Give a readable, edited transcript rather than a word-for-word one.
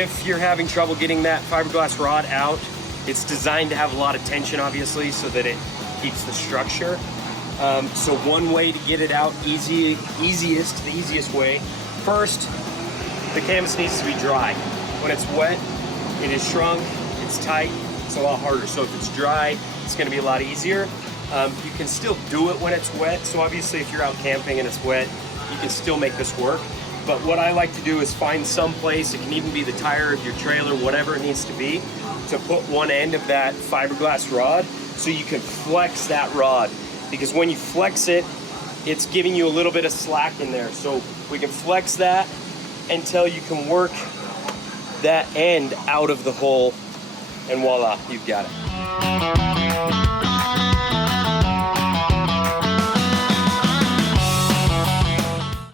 if you're having trouble getting that fiberglass rod out, it's designed to have a lot of tension, obviously, so that it keeps the structure. So one way to get it out, the easiest way, first, the canvas needs to be dry. When it's wet, it is shrunk, it's tight, it's a lot harder. So if it's dry, it's gonna be a lot easier. You can still do it when it's wet. So obviously if you're out camping and it's wet, you can still make this work. But what I like to do is find some place, it can even be the tire of your trailer, whatever it needs to be, to put one end of that fiberglass rod so you can flex that rod. Because when you flex it, it's giving you a little bit of slack in there. So we can flex that until you can work that end out of the hole, and voila, you've got it.